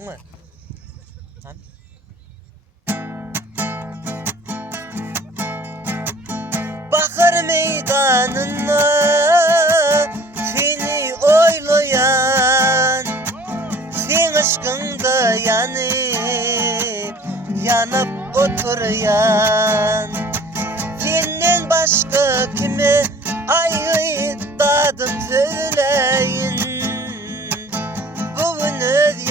mı? Lan. Bakır meydanına seni oylayan, sen aşkında yanıp oturuyan, senden başka kime ayıdadım söyleyin. Bugün öz